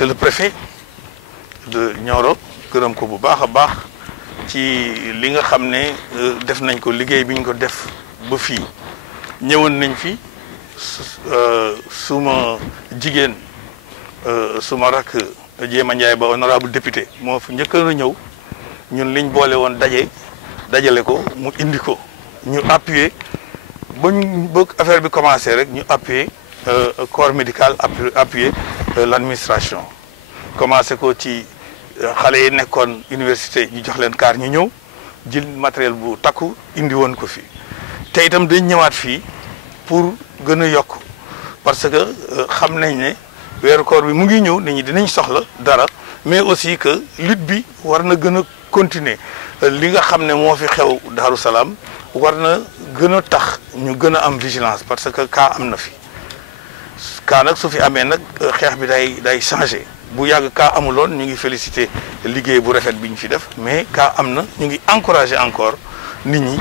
monsieur le préfet de Nioro gërëm ko bu baax a baax ci li nga xam ne def nañ ko liggéey bi ñu ko def ba fii ñëwoon nañ fi suma jigéen suma rakk Jéema Ndiaye ba honorable député moo fi njëkkoon a ñëw ñun liñ boole woon dajale ko mu indi ko ñu appuyer ba affaire bi commencé rek ñu appuyer corps médical appuyer l'administration commencé ko ci xale yi nekkoon université ñu jox leen kaar ñu ñëw jël matériel bu takku indi woon ko fi te itam dañ ñëwaat fii pour gën a yokk parce que xam nañ ne weeru koor bi mu ngi ñëw nit ñi dinañ soxla dara mais aussi que lutte bi war na gën a continuer li nga xam ne moo fi xew Daaru Salaam war na gën a tax ñu gën a am vigilance parce que cas am na fi cas nag su fi amee nag xeex bi day changé bu yàgg cas amuloon ñu ngi félicité liggéey bu rafet bi ñu fi def mais cas am na ñu ngi encouragé encore nit ñi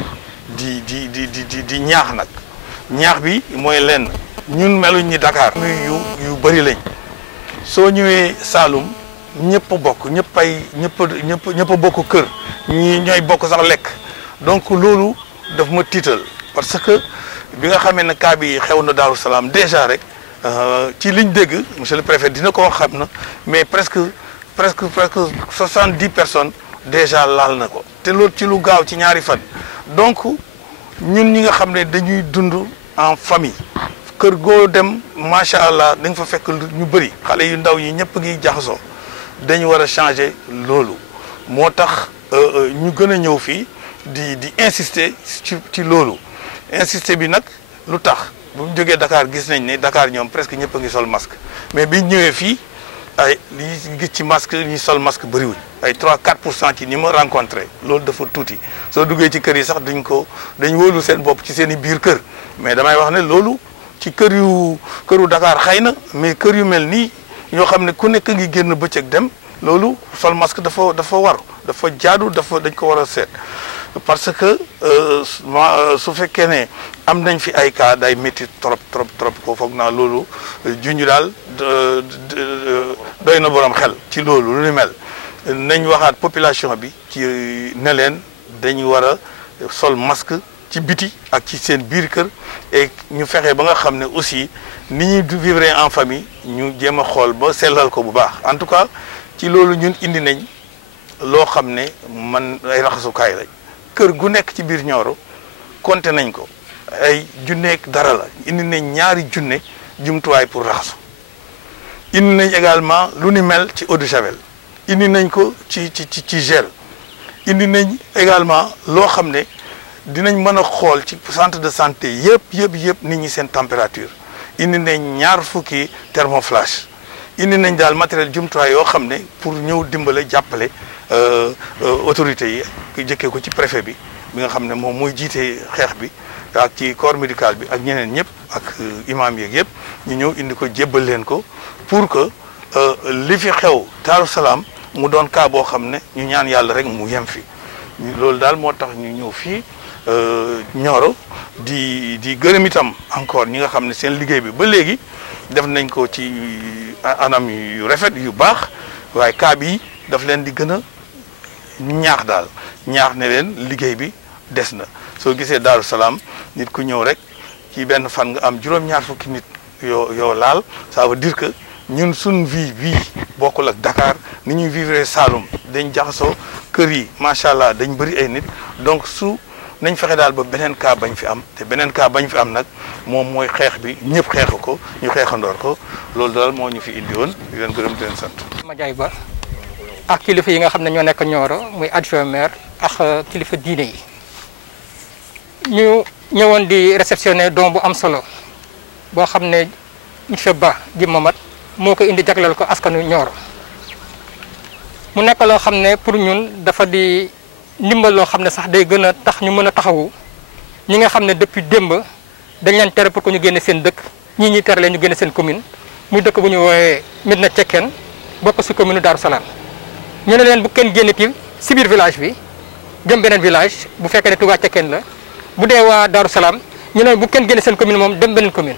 di ñaax nag ñaax bi mooy lenn ñun meluñ ni Dakar yu bëri lañ soo ñëwee Saloum ñëpp bokk ñëpp bokk kër ñi ñooy bokk sax lekk donc loolu daf ma tiital parce que bi nga xamee ne cas bi xew na Daaru Salaam déjà rek ci liñ dégg monsieur le préfet dina ko wax xam na mais presque 70 personnes déjà laal na ko te loolu ci lu gaaw ci ñaari fan donc ñun ñi nga xam ne dañuy dund en famille kër goo dem macha allah da nga fa fekk ñu bëri xale yu ndaw yi ñëpp ngi jaxasoo dañu war a changer loolu moo tax ñu gën a ñëw fii di insister ci loolu insister bi nag lu tax bu ñu jógee Dakar gis nañ ne Dakar ñoom presque ñëpp a ngi sol masque mais biñ ñëwee fii ay li gis ci masque ñi sol masque bëriwuñ ay 3-4% ci ñi ma rencontré loolu dafa tuuti soo duggee ci kër yi sax dañ wóolu seen bopp ci seen i biir kër mais damay wax ne loolu ci këru Dakar xëy na mais kër yu mel nii ñoo xam ne ku nekk ngi génn bëccëg dem loolu sol masque dafa war dafa jaadu dañ ko war a seet parce que su fekkee ne am nañ fi ay cas day métti trop ko foog naa loolu juñu daal doy na borom xel ci loolu lu ni mel nañ waxaat population bi ci ne leen dañu war a sol masque ci biti ak ci seen biir kër et ñu fexe ba nga xam ne aussi ni ñuy vivre en famille ñu jéem a xool ba sellal ko bu baax en tout cas ci loolu ñun indi nañ loo xam ne man ay raxasukaay lañ kër gu nekk ci biir Nioro compté nañ ko ay junneeg dara la indi nañ ñaari junne jumtuwaay pour raxasu indi nañ également lu ni mel ci eau de javel indi nañ ko ci gel indi nañ également loo xam ne dinañ mën a xool ci centre de santé yëpp nit ñi seen température indi nañ ñaar fukki thermoflash indi nañ daal matériel jumtuwaay yoo xam ne pour ñëw dimbale jàppale autorités yi ku jëkkee ko ci préfet bi nga xam ne moom mooy jiite xeex bi ak ci corps médical bi ak ñeneen ñëpp ak imam yeeg yëpp ñu ñëw indi ko jébbal leen ko pour que li fi xew Daaru Salaam mu doon cas boo xam ne ñu ñaan yàlla rek mu yem fi loolu daal moo tax ñu ñëw fii Nioro di gërëm itam encore ñi nga xam ne seen liggéey bi ba léegi def nañ ko ci anam yu rafet yu baax waaye cas bi daf leen di gën a ñaax daal ñaax ne leen liggéey bi des na soo gisee Daaru Salaam nit ku ñëw rek ci benn fan nga am juróom-ñaar fukki nit yoo laal ça veut dire que ñun suñ vie bii bokkul ak Dakar ni ñuy vivre Saloum dañ jaxasoo kër yi macha allah dañ bëri ay nit donc nañ fexe daal ba beneen cas bañ fi am te beneen cas bañ fi am nag moom mooy xeex bi ñëpp xeexu ko ñu xeexandoor ko loolu daal moo ñu fi indi woon di leen gërëm di leen sant. ma jaay ba ak kilifa yi nga xam ne ñoo nekk Nioro muy adjoint maire ak kilifa diine yi ñu ñëwoon di réceptionné don bu am solo boo xam ne monsieur Ba di Mamat moo ko indi jagleel ko askanu Nioro mu nekk loo xam ne pour ñun dafa di ndimbal loo xam ne sax day gën a tax ñu mën a taxawu ñi nga xam ne depuis démb dañ leen tere pour que ñu génne seen dëkk ñii ñuy tere leen ñu génne seen commune muy dëkk bu ñu woowee Médina Cekkeen bokk si commune Darou Salam ñu ne leen bu kenn génnati si biir village bi jëm beneen village bu fekkee ne Touba Cekkeen la bu dee waa Darou Salam ñu ne bu kenn génne seen commune moom dem beneen commune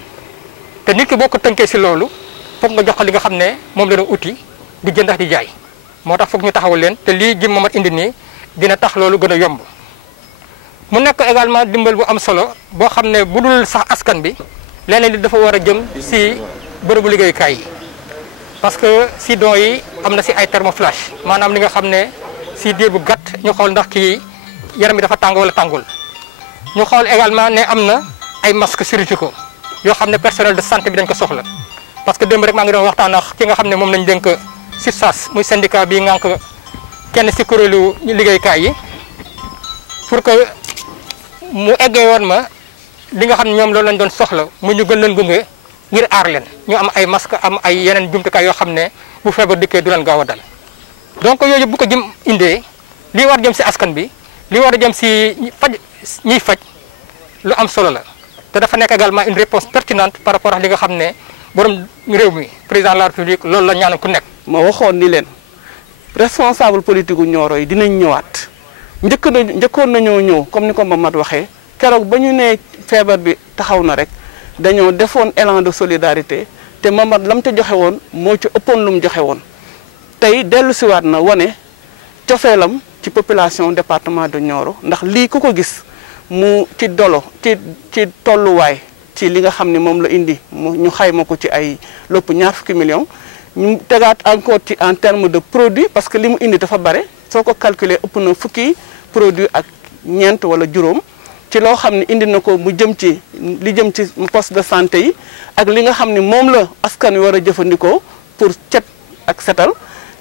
te nit ki boo ko tënkee si loolu foog nga jox ko li nga xam ne moom la doon uti di jënd ak di jaay moo tax foog ñu taxawal leen te lii Jim Mamat indi nii dina tax loolu gën a yomb. mu nekk également dimbal bu am solo boo xam ne bu dul sax askan bi leneen li dafa war a jëm si bërëbu liggéeyukaay yi parce que si don yi am na si ay thermoflash maanaam li nga xam ne si diir bu gàtt ñu xool ndax kii yaram bi dafa tàng wala tàngul. ñu xool également ne am na ay masques chirurgicaux yoo xam ne personnel de santé bi dañ ko soxla parce que démb rek maa ngi doon waxtaan ak ki nga xam ne moom lañ dénk SUTSAS muy syndicat bi ngànk kenn si kuréelu liggéeykaay yi pour que mu eggee woon ma li nga xam ne ñoom loolu lañ doon soxla mu ñu gën leen gunge ngir aar leen ñu am ay masques am ay yeneen jumtukaay yoo xam ne bu feebar dikkee du leen gaaw a dal. donc yooyu bu ko jëm indee lii war jëm si askan bi li war a jëm si faj ñiy faj lu am solo la te dafa nekk également une réponse pertinente par rapport ak li nga xam ne borom réew mi président de la république loolu la ñaanal ku nekk. ma waxoon ni leen responsable politique gu Nioro yi dinañ ñëwaat njëkkoon nañoo ñëw comme ni ko Mamat waxee keroog ba ñu nee feebar bi taxaw na rek dañoo defoon élan de solidarité te Mamat lam te joxe woon moo ci ëppoon lu mu joxe woon tey dellu siwaat na wane cofeelam ci population département de Nioro ndax lii ku ko gis mu ci dolo ci tolluwaay ci li nga xam ne moom la indi ñu xayma ko ci ay lopp ñaar fukki millions ñu tegaat encore ci en terme de produit parce que li mu indi dafa bare soo ko calculer ëpp na fukki produit ak ñeent wala juróom ci loo xam ne indi na ko mu jëm ci li jëm ci poste de santé yi ak li nga xam ne moom la askan wi war a jëfandikoo pour cet ak setal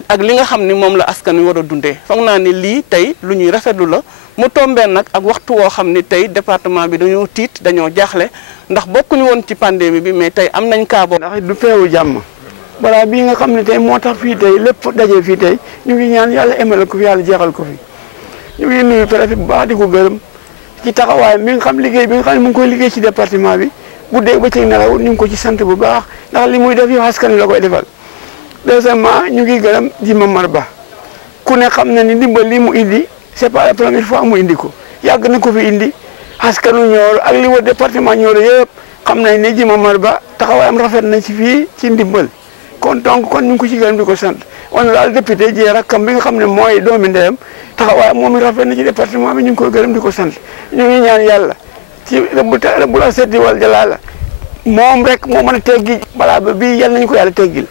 ak li nga xam ni moom la askan wi war a dundee foog naa ni lii tey lu ñuy rafetlu la mu tombeen nag ak waxtu woo xam ni tey département bi dañoo tiit dañoo jaaxle ndax bokkuñu woon ci pandémie bi mais tey am nañ cas boobu. ndax du feewu jàmm balaa bii nga xam ne tey moo tax fii tey lépp daje fii tey ñu ngi ñaan yàlla emale ko fi yàlla jeexal ko fi ñu ngi nuyu préfet bu baax di ko gërëm ci taxawaay mi nga xam liggéey bi nga xam ne mu ngi koy liggéey ci département bi guddeeg bëccëg nelaw ñu ngi ko ci sant bu baax ndax li muy def yow askan wi la koy defal. deuxièmement ñu ngi gërëm Jim Mamat Ba ku ne xam na ni ndimbal li mu indi c'est pas la première fois mu indi ko yàgg na ko fi indi askanu Nioro ak li wër département Nioro yëpp xam nañ ne Jim Mamat Ba taxawaayam rafet na ci fii ci ndimbal kon donc kon ñu ngi ko ci gërëm di ko sant honorable député ji rakkam bi nga xam ne mooy doomi ndeyam taxawaayam moom it rafet na ci département bi ñu ngi koy gërëm di ko sant ñu ngi ñaan yàlla ci bu la seeti wal jalaala moom rek moo mën a teggi balaa ba bii yal nañu ko yàlla teggil